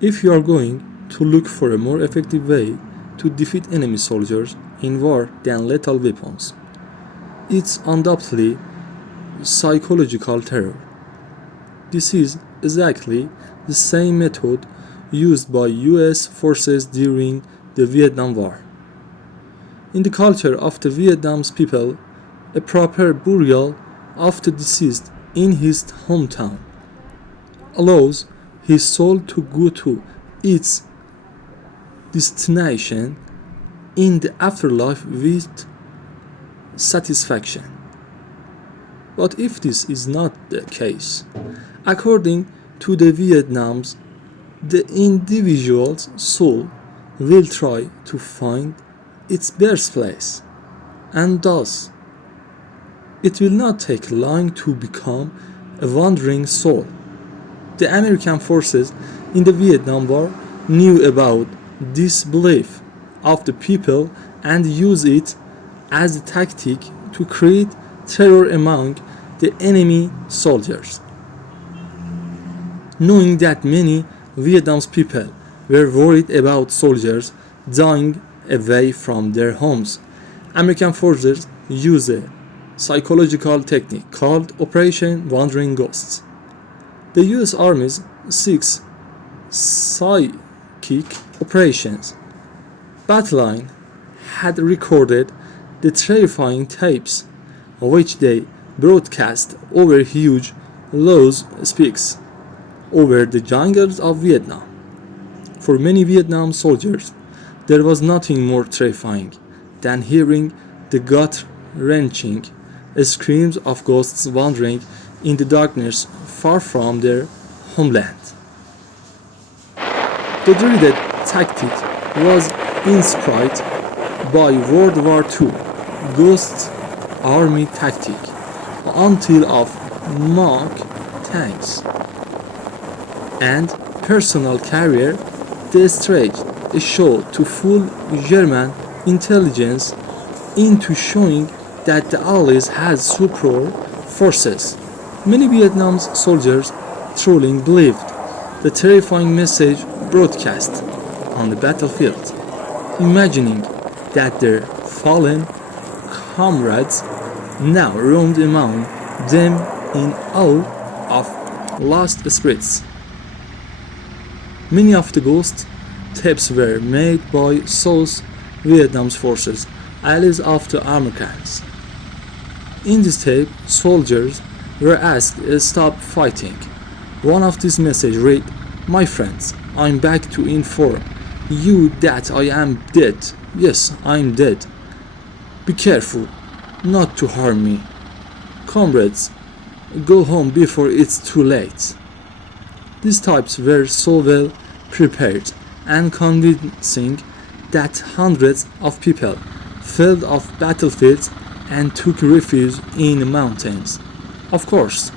If you are going to look for a more effective way to defeat enemy soldiers in war than lethal weapons, it's undoubtedly psychological terror. This is exactly the same method used by US forces during the Vietnam War. In the culture of the Vietnamese people, a proper burial of the deceased in his hometown allows his soul to go to its destination in the afterlife with satisfaction. But if this is not the case, according to the Vietnamese, the individual's soul will try to find its birthplace, and thus it will not take long to become a wandering soul. The American forces in the Vietnam War knew about this belief of the people and used it as a tactic to create terror among the enemy soldiers. Knowing that many Vietnamese people were worried about soldiers dying away from their homes, American forces used a psychological technique called Operation Wandering Ghosts. The US Army's six psychic operations battalion had recorded the terrifying tapes which they broadcast over huge loudspeakers over the jungles of Vietnam. For many Vietnam soldiers, there was nothing more terrifying than hearing the gut-wrenching screams of ghosts wandering in the darkness far from their homeland. The dreaded tactic was inspired by World War II Ghost Army tactic until of Mark tanks and personal carrier staged a show to fool German intelligence into showing that the Allies had superior forces. Many Vietnamese soldiers truly believed the terrifying message broadcast on the battlefield, imagining that their fallen comrades now roamed among them in awe of lost spirits. Many of the ghost tapes were made by South Vietnam's forces, allies of the Americans. In this tape, soldiers were asked to stop fighting. One of these messages read, "My friends, I'm back to inform you that I am dead. Yes, I'm dead. Be careful not to harm me. Comrades, go home before it's too late." These types were so well prepared and convincing that hundreds of people fled off battlefields and took refuge in the mountains. Of course,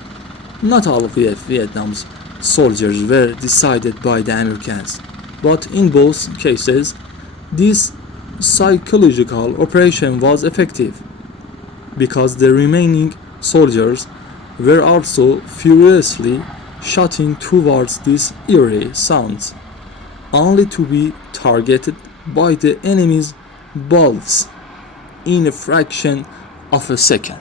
not all of Vietnam's soldiers were decided by the Americans, but in both cases, this psychological operation was effective because the remaining soldiers were also furiously shouting towards these eerie sounds, only to be targeted by the enemy's bullets in a fraction of a second.